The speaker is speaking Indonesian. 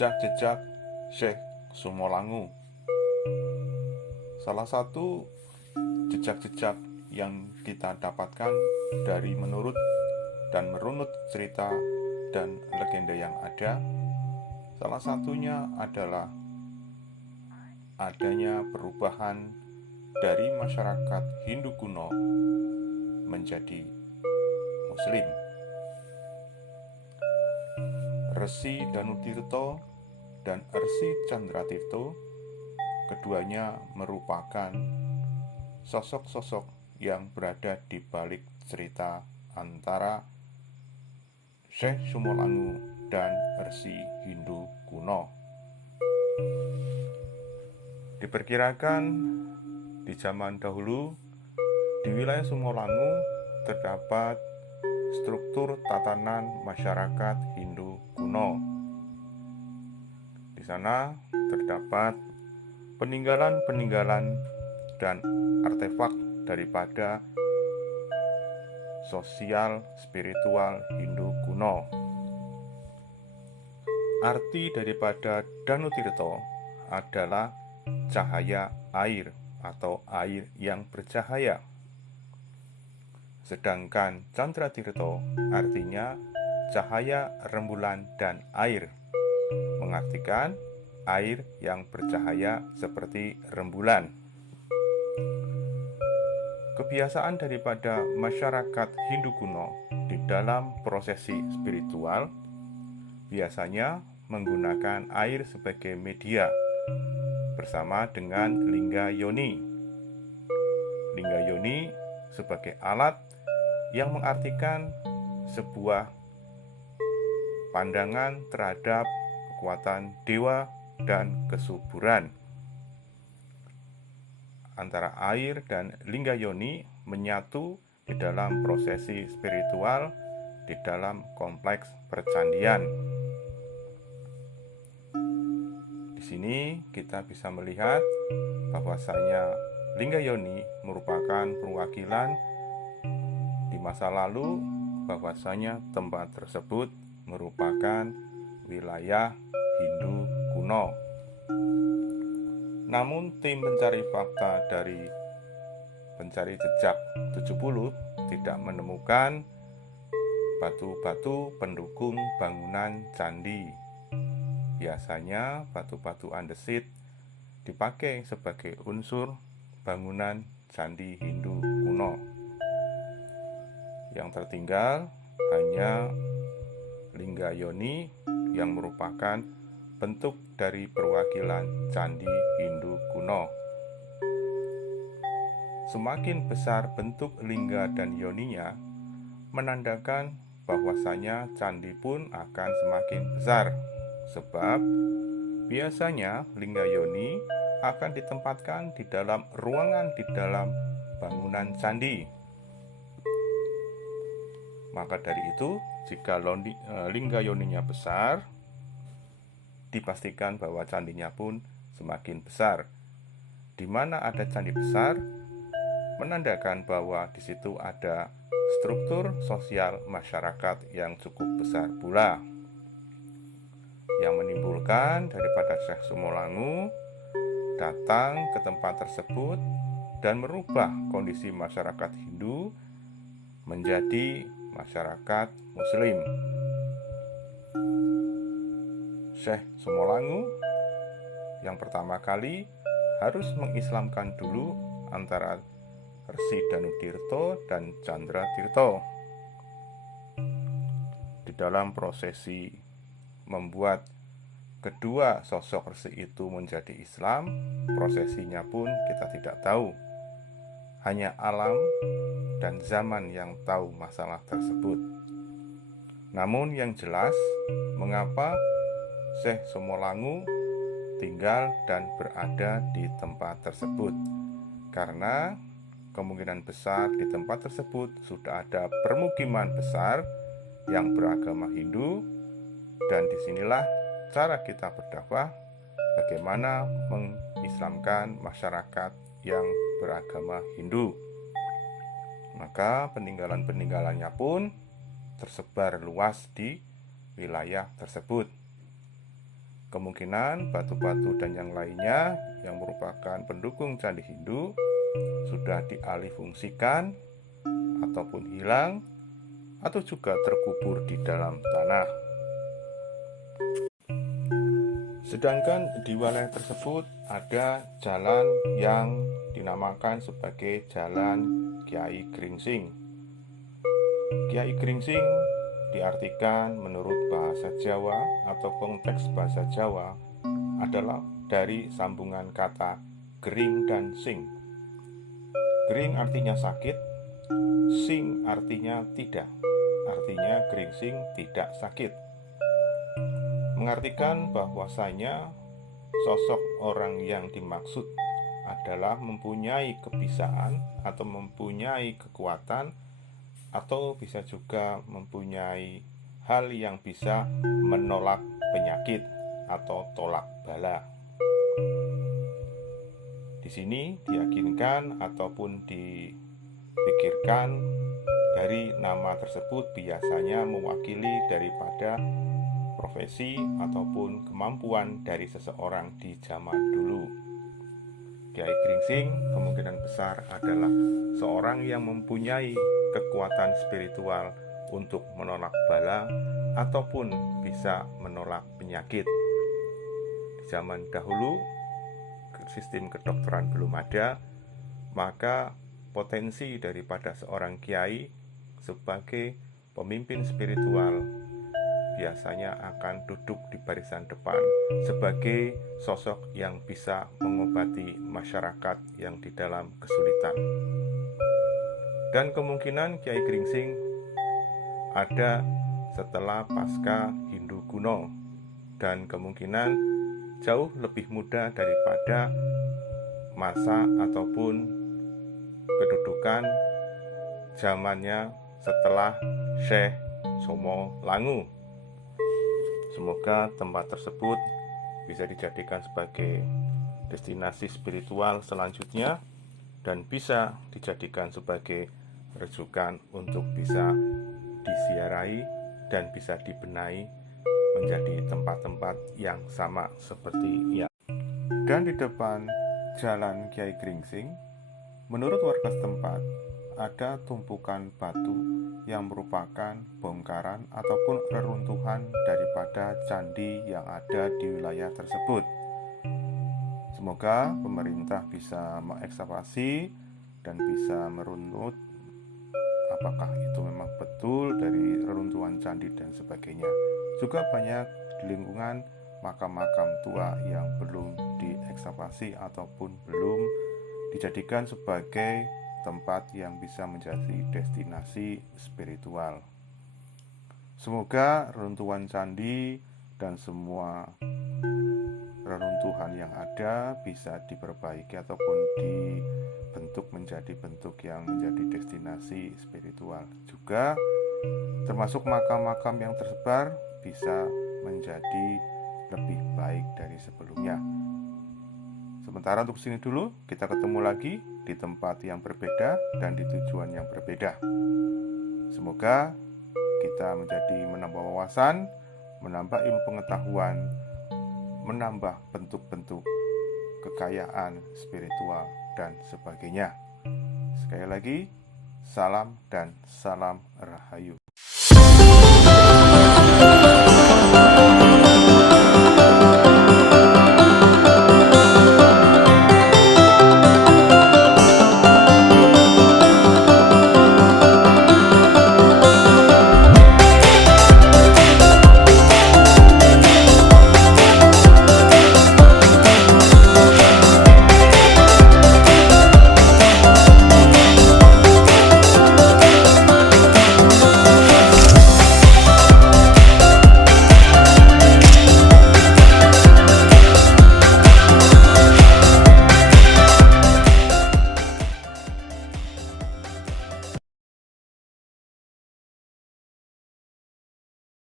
Jejak-jejak Syekh Sumolangu. Salah satu jejak-jejak yang kita dapatkan dari menurut dan merunut cerita dan legenda yang ada, salah satunya adalah adanya perubahan dari masyarakat Hindu kuno menjadi Muslim. Resi Danutirto dan Resi Chandratirto, keduanya merupakan sosok-sosok yang berada di balik cerita antara Syekh Sumolangu dan Resi Hindu kuno. Diperkirakan di zaman dahulu di wilayah Sumolangu terdapat struktur tatanan masyarakat Hindu kuno. Di sana terdapat peninggalan-peninggalan dan artefak daripada sosial spiritual Hindu kuno. Arti daripada Danutirto adalah cahaya air atau air yang bercahaya. Sedangkan Chandratirto artinya cahaya rembulan dan air, mengartikan air yang bercahaya seperti rembulan. Kebiasaan daripada masyarakat Hindu kuno di dalam prosesi spiritual biasanya menggunakan air sebagai media bersama dengan lingga yoni. Lingga yoni sebagai alat yang mengartikan sebuah pandangan terhadap kekuatan dewa dan kesuburan. Antara air dan lingga yoni menyatu di dalam prosesi spiritual di dalam kompleks percandian. Di sini kita bisa melihat bahwasanya lingga yoni merupakan perwakilan di masa lalu, bahwasanya tempat tersebut merupakan wilayah Hindu kuno. Namun tim pencari fakta dari pencari jejak 70 tidak menemukan batu-batu pendukung bangunan candi. Biasanya batu-batu andesit dipakai sebagai unsur bangunan candi Hindu kuno. Yang tertinggal hanya lingga yoni yang merupakan bentuk dari perwakilan candi Hindu kuno. Semakin besar bentuk lingga dan yoninya, menandakan bahwasanya candi pun akan semakin besar, sebab biasanya lingga yoni akan ditempatkan di dalam ruangan di dalam bangunan candi. Maka dari itu, jika lingga yoninya besar, dipastikan bahwa candinya pun semakin besar. Di mana ada candi besar, menandakan bahwa di situ ada struktur sosial masyarakat yang cukup besar pula, yang menimbulkan daripada Syekh Sumolangu datang ke tempat tersebut dan merubah kondisi masyarakat Hindu menjadi masyarakat Muslim. Syekh Sumolangu yang pertama kali harus mengislamkan dulu antara Resi Danutirto dan Chandratirto. Di dalam prosesi membuat kedua sosok resi itu menjadi Islam, prosesinya pun kita tidak tahu. Hanya alam dan zaman yang tahu masalah tersebut. Namun yang jelas, mengapa Syekh Sumolangu tinggal dan berada di tempat tersebut? Karena kemungkinan besar di tempat tersebut sudah ada permukiman besar yang beragama Hindu, dan disinilah cara kita berdakwah, bagaimana mengislamkan masyarakat yang beragama Hindu. Maka peninggalan-peninggalannya pun tersebar luas di wilayah tersebut. Kemungkinan batu-batu dan yang lainnya yang merupakan pendukung candi Hindu sudah dialihfungsikan ataupun hilang atau juga terkubur di dalam tanah. Sedangkan di wilayah tersebut ada jalan yang dinamakan sebagai Jalan Kyai Gringsing. Kyai Gringsing diartikan menurut bahasa Jawa atau konteks bahasa Jawa adalah dari sambungan kata gering dan sing. Gering artinya sakit, sing artinya tidak. Artinya Gringsing tidak sakit. Mengartikan bahwasanya sosok orang yang dimaksud adalah mempunyai kebisaan atau mempunyai kekuatan atau bisa juga mempunyai hal yang bisa menolak penyakit atau tolak bala. Di sini diyakinkan ataupun dipikirkan dari nama tersebut biasanya mewakili daripada profesi ataupun kemampuan dari seseorang di zaman dulu. Kyai Gringsing kemungkinan besar adalah seorang yang mempunyai kekuatan spiritual untuk menolak bala ataupun bisa menolak penyakit. Di zaman dahulu sistem kedokteran belum ada, maka potensi daripada seorang kiai sebagai pemimpin spiritual biasanya akan duduk di barisan depan sebagai sosok yang bisa mengobati masyarakat yang di dalam kesulitan. Dan kemungkinan Kyai Gringsing ada setelah pasca Hindu kuno, dan kemungkinan jauh lebih muda daripada masa ataupun kedudukan zamannya setelah Syekh Somo Langu. Semoga tempat tersebut bisa dijadikan sebagai destinasi spiritual selanjutnya dan bisa dijadikan sebagai rujukan untuk bisa disiarahi dan bisa dibenahi menjadi tempat-tempat yang sama seperti ya. Dan di depan Jalan Kyai Gringsing, menurut warga setempat ada tumpukan batu yang merupakan bongkaran ataupun reruntuhan daripada candi yang ada di wilayah tersebut. Semoga pemerintah bisa mengekskavasi dan bisa merunut apakah itu memang betul dari reruntuhan candi dan sebagainya. Juga banyak di lingkungan makam-makam tua yang belum diekskavasi ataupun belum dijadikan sebagai tempat yang bisa menjadi destinasi spiritual. Semoga reruntuhan candi dan semua reruntuhan yang ada bisa diperbaiki ataupun dibentuk menjadi bentuk yang menjadi destinasi spiritual. Juga termasuk makam-makam yang tersebar bisa menjadi lebih baik dari sebelumnya. Sementara untuk sini dulu, kita ketemu lagi di tempat yang berbeda dan di tujuan yang berbeda. Semoga kita menjadi menambah wawasan, menambah ilmu pengetahuan, menambah bentuk-bentuk kekayaan spiritual dan sebagainya. Sekali lagi, salam dan salam rahayu.